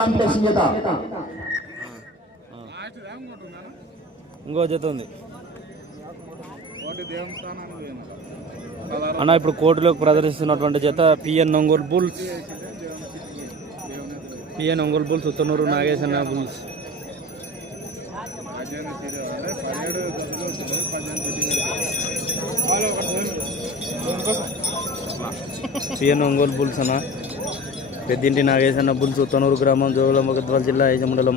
చేత ఇంకో జత ఉంది. అన్న ఇప్పుడు కోర్టులోకి ప్రదర్శిస్తున్నటువంటి జత PN Ongole bulls. PN Ongole bulls Uttanuru నాగేశన్న bulls. PN Ongole bulls అన్న. పెద్దింటి నాగేశన్న బుల్స్ ఉత్తనూరు గ్రామం జోగులమ్మ గద్వాల జిల్లా యజమండలం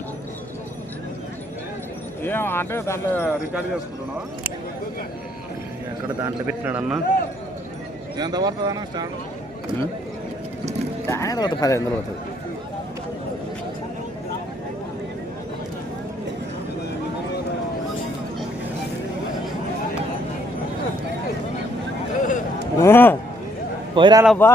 ఏం అంటే దాంట్లో రికార్డ్ చేసుకుంటున్నావా? ఎక్కడ దాంట్లో పెట్టినాడన్నా? ఎంత పడుతుంది అన్న స్టాండ్? దాని తర్వాత పదిహేను వందలు పడుతుంది. పోయిరాలబ్బా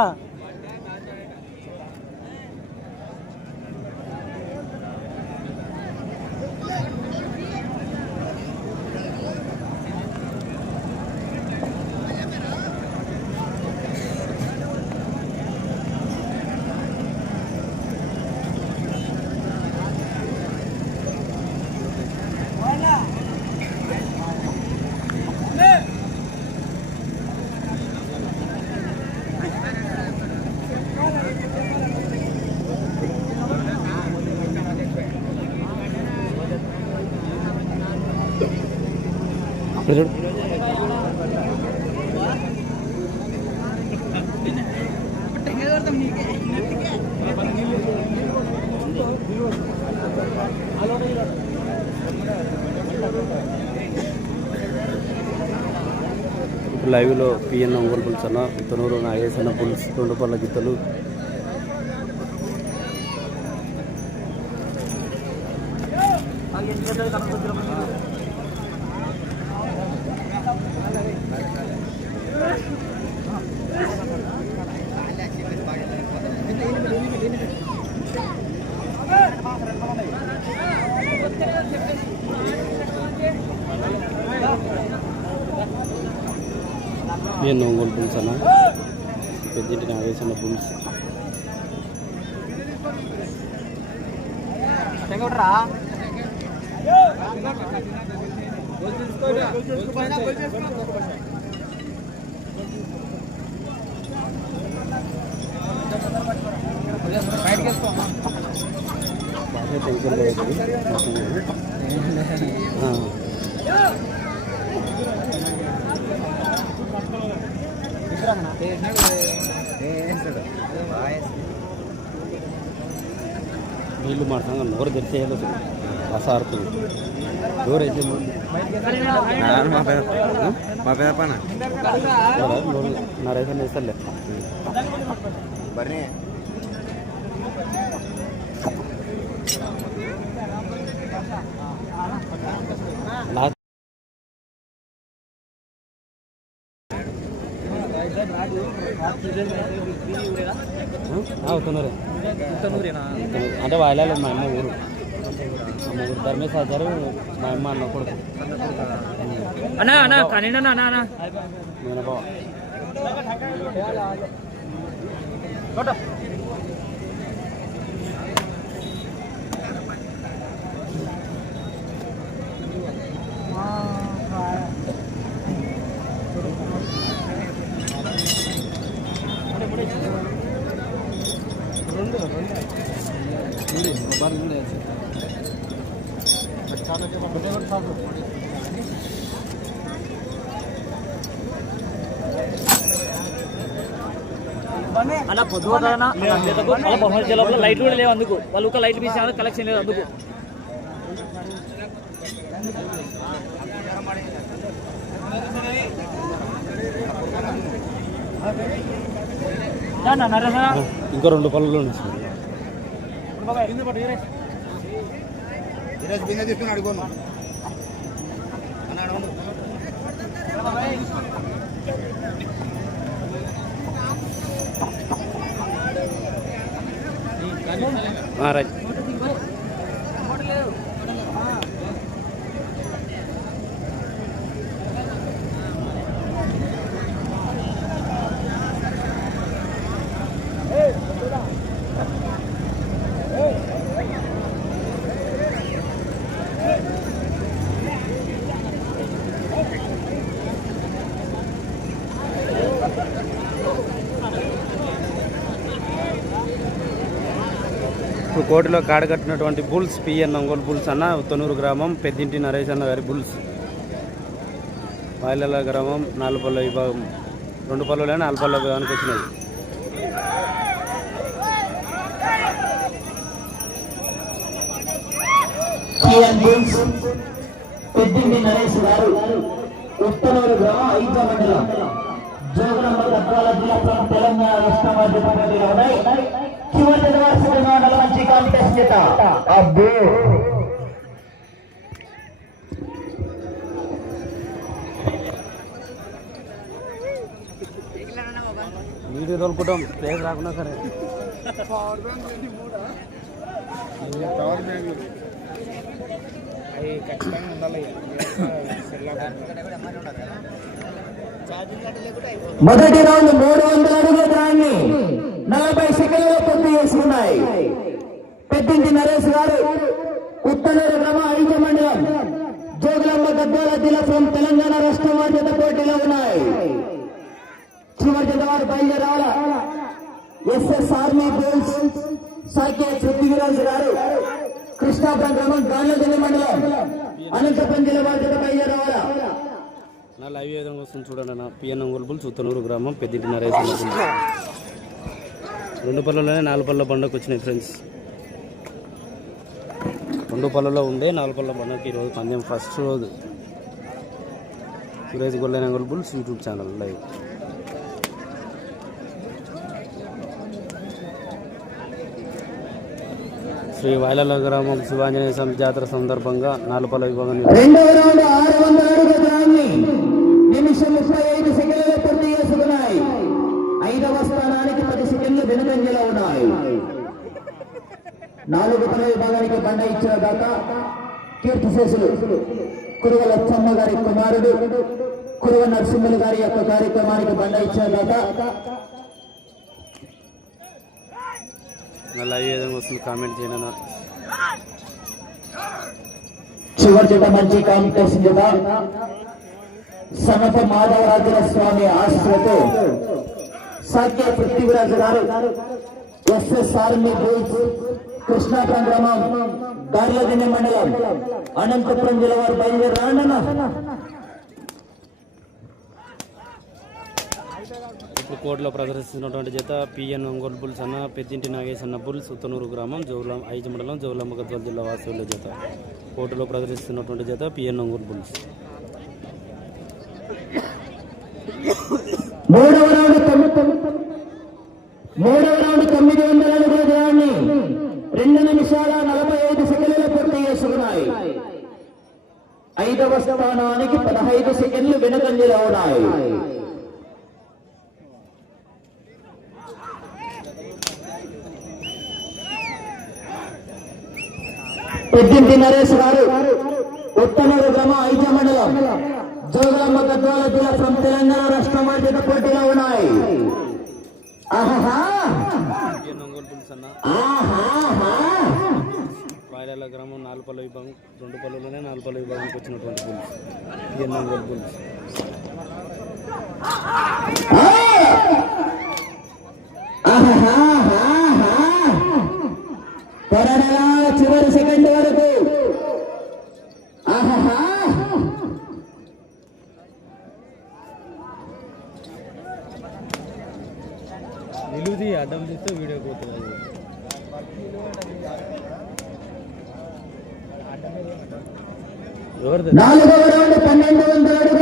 చూడు ఇప్పుడు పిఎన్ ఒంగోలు పులుసు అన్న తొనూరు నాగేశన్న పులుసు రెండు పళ్ళ గిత్తలు పిఎన్ పులుసు అన్న. పెద్దింటి నాగేశన్న పులుసు బాగా టెన్షన్ లేదు ಬಿಲ್ ಮಾಡ್ಸಂಗ ನೂರು ಗರ್ಸೆ ಎಲ್ಲ ಹೊಸ ಅರ್ಥ ದೂರ ಐತಿ ನಾ ರೈತನ ಹೆಸರಲ್ಲೇ అవుతున్నారు అంటే వాయిలాలు మా అమ్మ ఊరు. మా ఊరు ధర్మేశ్ ఆచారు మా అమ్మ అన్న కొడుకు. అన్నా అన్నా కానీ అన్నా అన్నా. నేను అలా పొద్దున బొమ్మల లోపల లైట్ కూడా లేవు అందుకు. వాళ్ళు ఒక లైట్ తీసి కలెక్షన్ లేదు అందుకు. నరేంద్ర ఇంకో రెండు పనులు రైట్ కోటిలో కాడగట్టినటువంటి బుల్స్ పిఎన్ ఒంగోలు బుల్స్ అన్న ఉత్తనూరు గ్రామం పెద్దింటి నరేష్ అన్న గారి బుల్స్. పాయల గ్రామం నాలుపల్ల విభాగం. రెండు పల్లెలే నాలుపల్ల విభాగానికి వచ్చినాయి. పెద్దింటి నరేష్ గారు ఉత్తనూరు గ్రామం ఐదో మండలం. జోగులంబ గద్వాల జిల్లా తెలంగాణ రాష్ట్రం మధ్య పోటీలో ఉన్నాయి. చివరి వరుసగా మంచి కాంపిటేషన్ చేత అబ్బో. వీడియో తోలుకుంటాం. ప్లేస్ రాకున్నా సరే. పవర్ బ్యాంక్ అవి ఖచ్చితంగా ఉండాలి. మొదటి రౌండ్ మూడు వందల అడుగుల దాన్ని నలభై సెకండ్లలో పూర్తి చేసుకున్నాయి. పెద్దింటి నరేష్ గారు ఉత్తనూరు గ్రామ ఐదు మండలం జోగులాంబ గద్వాల జిల్లా ఫ్రం తెలంగాణ రాష్ట్రం బాధ్యత పోటీలో ఉన్నాయి. చివరి జత వారు బయలుదేరాల. ఎస్ఎస్ ఆర్మీ బోల్స్ సాకే పృథ్వీరాజు గారు కృష్ణాపురం గ్రామం గాండ్లదిల్లి మండలం అనంతపురం జిల్లా బాధ్యత బయలుదేరాల. నా లైవ్ ఏ విధంగా వస్తుంది చూడండి నా పిఎన్ ఒంగోలు బుల్స్ గ్రామం పెద్దింటి నరేష్ రెండు పళ్ళలోనే నాలుగు పళ్ళ బండకు వచ్చినాయి ఫ్రెండ్స్ రెండు పళ్ళలో ఉండే నాలుగు పళ్ళ బండకి ఈరోజు పందెం ఫస్ట్ రోజు. Suresh గొల్లైన bulls YouTube channel live. Shri Vayala గ్రామం శివాంజనేయ స్వామి జాతర సందర్భంగా నాలుపల్ల విభాగం నాలుగు పనుల విభాగానికి బండ ఇచ్చిన దాకా కీర్తిశేషులు కురువ లచ్చమ్మ గారి కుమారుడు కురువ నరసింహులు గారి యొక్క కార్యక్రమానికి బండ ఇచ్చిన నా లైవ్ వస్తుంది కామెంట్ చేయండి అన్న చివరి జత మంచి కాంపిటీషన్ జత. సమత మాధవరాజుల స్వామి ఆశ్రతో సాధ్య పృథ్వీరాజు గారు ఎస్ఎస్ ఆర్మీ బూల్స్ కృష్ణాపురం గ్రామం గార్లదిన్నె మండలం అనంతపురం జిల్లా వారు బయలుదేరి రాండన్నా ఇప్పుడు కోర్టులో ప్రదర్శిస్తున్నటువంటి జత పిఎన్ ఒంగోలు బుల్స్ అన్న పెద్దింటి నాగేశ్ అన్న బుల్స్ ఉత్తనూరు గ్రామం జౌలం ఐదు మండలం జౌలమ్మ గద్వాల జిల్లా వాసుల జత. కోర్టులో ప్రదర్శిస్తున్నటువంటి జత పిఎన్ ఒంగోలు బుల్స్. మూడవ రౌండ్ తొమ్మిది మూడవ రౌండ్ తొమ్మిది వందల రెండు నిమిషాల నలభై ఐదు సెకండ్లు పూర్తి చేసుకున్నాయి. ఐదవ స్థానానికి పదహైదు సెకండ్లు వెనుకంజలో ఉన్నాయి. పెద్దింటి నరేష్ గారు ఉత్తనూరు గ్రామ ఐజ మండలం జోగులాంబ గద్వాల జిల్లా ఫ్రం తెలంగాణ పిఎన్ ఒంగోలు అన్న. ఆహాహా వాయిలాల గ్రామం నాలుపల్ల విభాగం రెండు పళ్ళలోనే నాలుపల్ల విభాగానికి వచ్చినటువంటి పోలీస్ పిఎన్ పోలీస్ చివరి సెకండ్ వరకు నాలుగవ రౌండ్ పన్నెండు వందల అడుగుల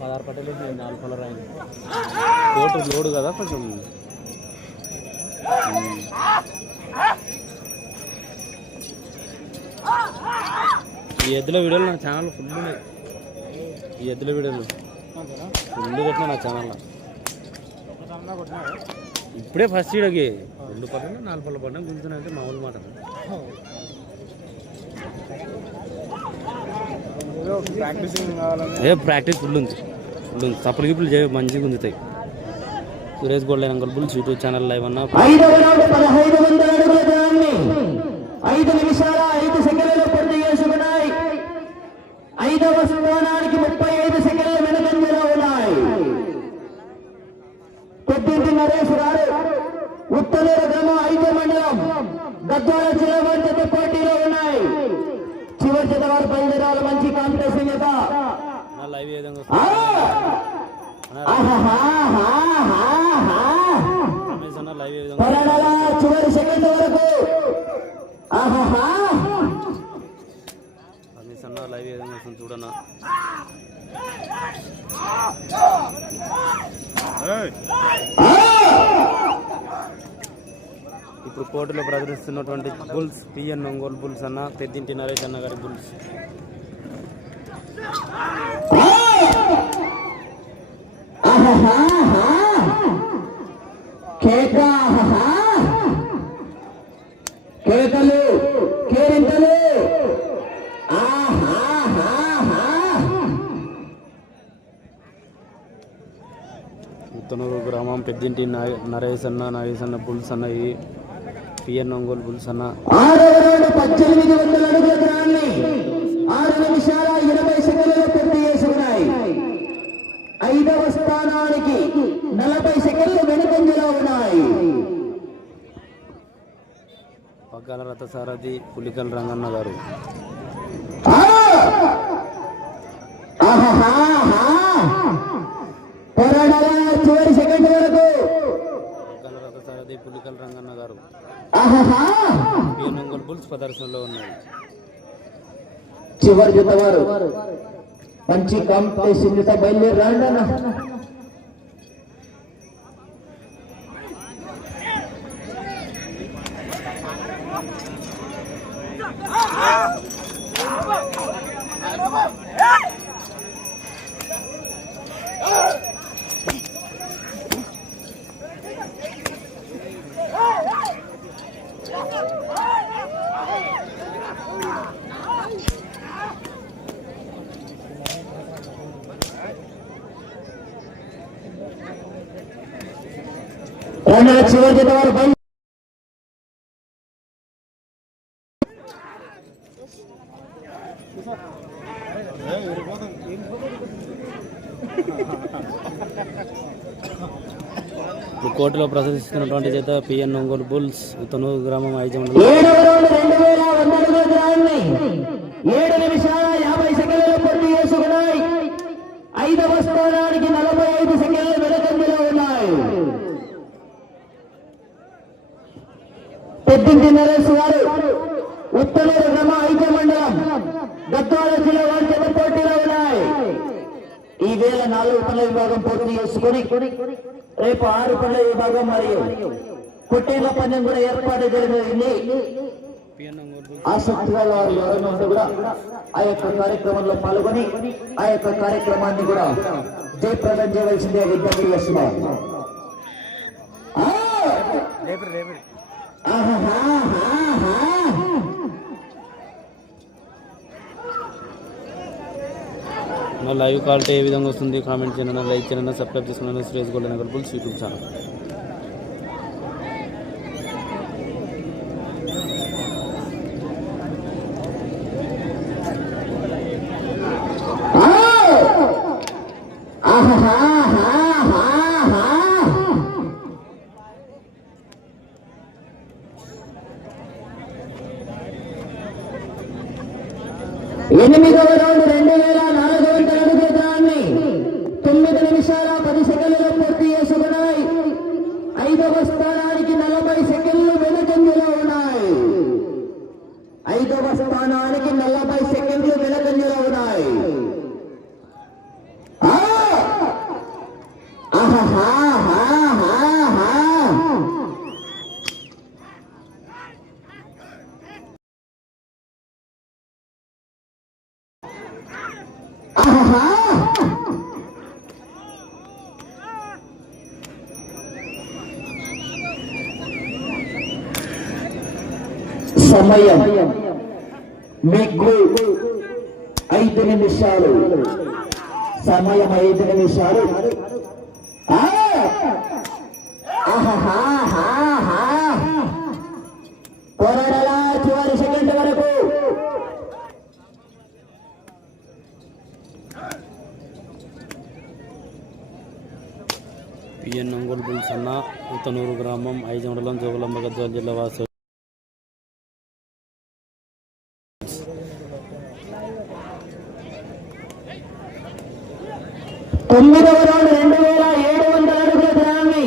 పదహారు పట్టలు నాలుగు పళ్ళ రాయింది కోటు లోడు కదా కొంచెం. ఈ ఎద్దుల వీడియోలు నా ఛానల్ ఫుల్ ఉన్నాయి. ఈ ఎద్దుల వీడియోలు. ఫుల్ పెట్టినా నా ఛానల్లో ఇప్పుడే ఫస్ట్ ఈడకి రెండు పడ్డా నాలుగు పళ్ళ పడ్డా గుంజుతున్నాయంటే మామూలు మాట కావాలని ఏ ప్రాక్టీస్ ఫుల్ ఉంది. ఫుల్ తప్పులు గిప్పులు చేయ మంచిగా గుంజుతాయి Suresh gold uncle bulls YouTube channel live అన్న. ఇప్పుడు కోర్టులో ప్రదర్శిస్తున్నటువంటి బుల్స్ పిఎన్ ఒంగోలు బుల్స్ అన్న తెద్దింటి నరేష్ అన్న గారి బుల్స్! కేకలు పెద్దింటి నా- నరేష్ అన్న నరేష్ అన్న బుల్స్ అన్న ఈ పిఎన్ ఒంగోలు బుల్స్ అన్న. ఐదవ స్థానానికి నలభై సెకండ్లు వెనుకంజలో ఉన్నాయి. పగ్గాల రథ సారథి పులికల్ రంగన్న గారు. ఆ! పోరాడాల చివరి సెకండ్ వరకు. సారథి పులికల్ రంగన్న గారు. ఒంగోలు బుల్స్ ప్రదర్శనలో ఉన్నాయి చివరి జత వారు. మంచి కాంపిటీషన్ జత బయలుదేరి రాండి అన్న రాండి అన్న, చివరి జత వారు బయలు ఇప్పుడు కోర్టులో ప్రదర్శిస్తున్నటువంటి చేత పిఎన్ ఒంగోలు బుల్స్ ఉత్తనూరు గ్రామం ఐజమండలం. రెండు వేల యాభై పూర్తి ఐదవ స్థానానికి నలభై ఐదు సెకండ్లు వెనుకంజలో ఉన్నాయి పెద్దింటి నరేష్ గారు ఉత్తనూరు గ్రామ ఐక్య మండలం గద్వాల జిల్లా వారి పోటీలో ఉన్నాయి ఈ వేళ నాలుగు పనుల విభాగం పూర్తి చేసుకుని రేపు ఆరు పనుల విభాగం మరియు పొట్టేళ్ళ పందెం కూడా ఏర్పాటు జరిగింది. బుల్స్ ఆసక్తిగా వారు ఎవరైనా కూడా ఆ యొక్క కార్యక్రమంలో పాల్గొని ఆ యొక్క కార్యక్రమాన్ని కూడా జయప్రదం చేయవలసిందే విజ్ఞప్తి చేస్తున్నారు ఆ! లైవ్ క్వాలిటీ ఏ విధంగా వస్తుంది? కామెంట్ చేయండి లైక్ చేయండి సబ్స్క్రైబ్ చేసుకున్నాను శ్రేష్ గోల్డెన్ అంకుల్ యూట్యూబ్ ఛానల్. ఎనిమిదవ రౌండ్ సమయం. మీకు ఐదు నిమిషాలు. సమయం ఐదు నిమిషాలు. పోరాడాలా చివరి సెకండ్ వరకు. పిఎన్ ఒంగోలు బుల్స్ అన్న ఉత్తనూరు గ్రామం ఐదు మండలం జోగులంబ గద్వాల జిల్లా వాసు. తొమ్మిదవ రౌండ్ రెండు వేల ఏడు వందల అడుగుల దూరాన్ని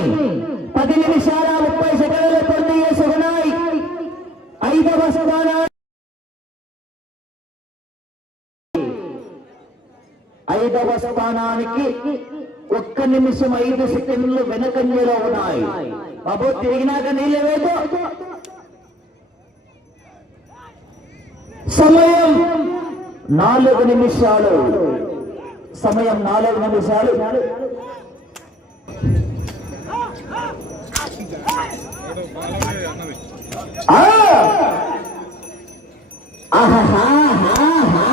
పది నిమిషాల ముప్పై సెకండ్లు పూర్తి సుగనాయ్ ఐదవ స్థానాన్ని ఐదవ స్థానానికి ఒక్క నిమిషం ఐదు సెకండ్లు వెనకంజలో ఉన్నాయి. బాబు తిరిగినాక నీళ్ళు వేదో సమయం నాలుగు నిమిషాలు. సమయం నాలుగు నిమిషాలు. ఆహా ఆహాహాహాహా.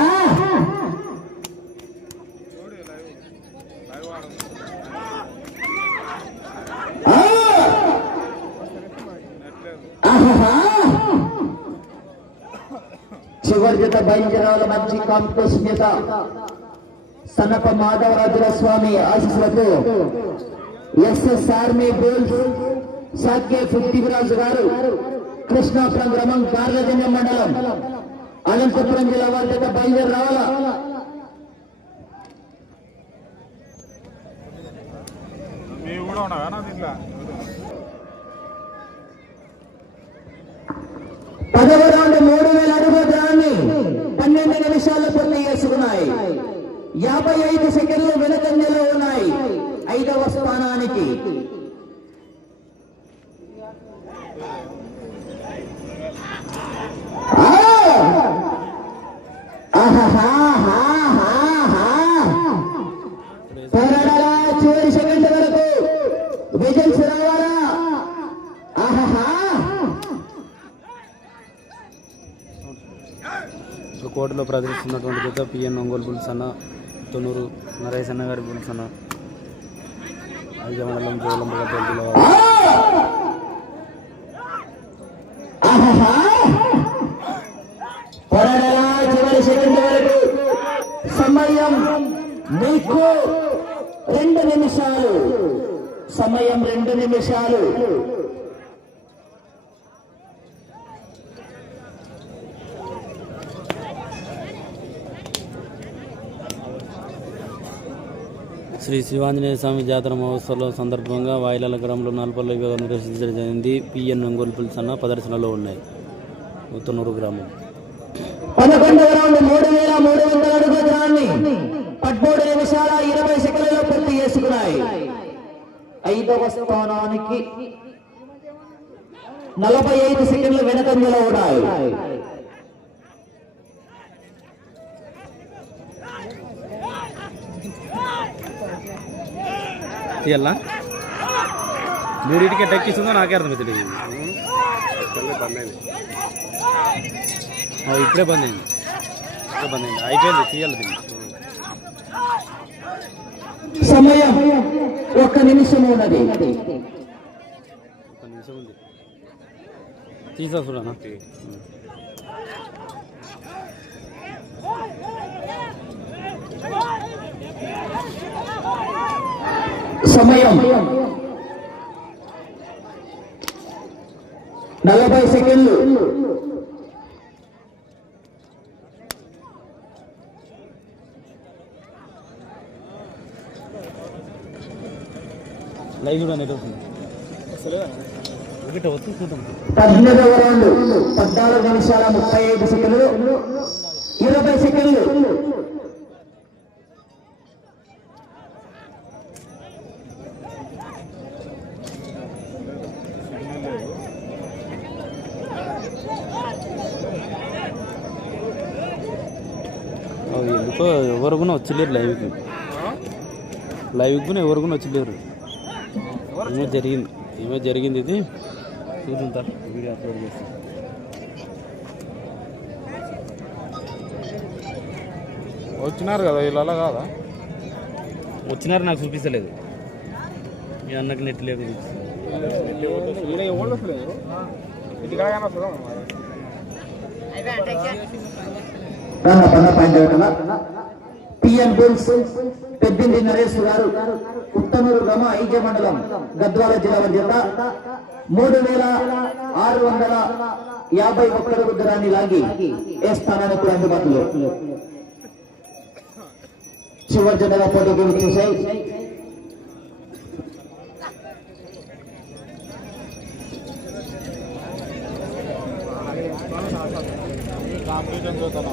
ఆ! ఆహాహా. చివరి జత బయలుదేరాల మంచి కాంపిటీషన్ నేత సనప మాధవరాజుల స్వామి ఆశీస్సులతో ఎస్ఎస్ ఆర్మీ బోల్స్ సాకే పృథ్వీరాజు గారు కృష్ణాపురం గ్రామం గార్లజన్య మండలం అనంతపురం జిల్లా వారి చేత బయలుదేరి రావాలా? మేము కూడా ఉన్నావా నా దీంట్లో పదవ రౌండ్ మూడు వేల అడుగుల దూరాన్ని పన్నెండు నిమిషాలు పూర్తి చేసుకున్నాయి యాభై ఐదు సెకండ్లు వెనుకంజలో ఉన్నాయి. ఐదవ స్థానానికి. చివరి సెకండ్ వరకు. రావాలా ఆహాహా కోర్టులో ప్రదర్శిస్తున్నటువంటి జత పిఎన్ ఒంగోలు బుల్స్ అన్న తొన్నూరు నరేశన్న గారు గారి బుల్స్ అన్న. ఐదు చివరి సెకండ్ వరకు సమయం మీకు రెండు నిమిషాలు. సమయం రెండు నిమిషాలు. శ్రీ శివాంజనేయ స్వామి జాతర మహోత్సవం సందర్భంగా వాయిలాల గ్రామంలో నాలుపల్లి విభాగం నిర్వహించడం జరిగింది. పిఎన్ ఒంగోలు సన్న ప్రదర్శనలో ఉన్నాయి. ఉత్తనూరు గ్రామం. పదకొండవ రౌండ్ మూడు వేల మూడు వందల అడుగుల దూరాన్ని పదమూడు నిమిషాల ఇరవై సెకండ్లలో పూర్తి చేసుకున్నాయి. ఐదవ స్థానానికి నలభై ఐదు సెకండ్లు వెనకంజలో ఉన్నాయి. తీయాలా మూడింటికి ఎక్కిస్తుందో నాకే అర్థమవుతుంది ఆ, ఇప్పుడే బంద్ అయింది. ఇప్పుడే బంద్ అయింది. అయిపోయింది తీయాలి దీన్ని. సమయం ఒక్క నిమిషం ఉన్నది. ఒక నిమిషం ఉంది. తీసా చూడనా సమయం. నలభై సెకండ్లు. లైవ్ కూడా నెట్ అవుతుంది పద్దెనిమిదవ రౌండ్. పద్నాలుగు నిమిషాల ముప్పై ఐదు సెకండ్లు. ఇరవై సెకండ్లు. వచ్చిలేరు లైవ్కి లైవ్కి కూడా ఎవరు కూడా వచ్చలేరు. ఏమో జరిగింది. ఏమో జరిగింది ఇది. చూసుంటారు వీడియో అప్లోడ్ చేసి. వచ్చినారు కదా వీళ్ళలా కాదా? వచ్చినారు నాకు చూపించలేదు మీ అన్నకి నెట్ లేదు చూపిస్తుంది ఇండియన్ బుల్స్ పెద్దింటి నరేష్ గారు ఉత్తనూరు గ్రామ ఐక్య మండలం గద్వాల జిల్లా జత మూడు వేల ఆరు వందల యాభై ఒక్కడుగు దూరాన్ని లాగి ఏ స్థానానికి కూడా అందుబాటులో చివరి జతగా పోటీకి వచ్చేసాయి కాంపిటీషన్ చూద్దాం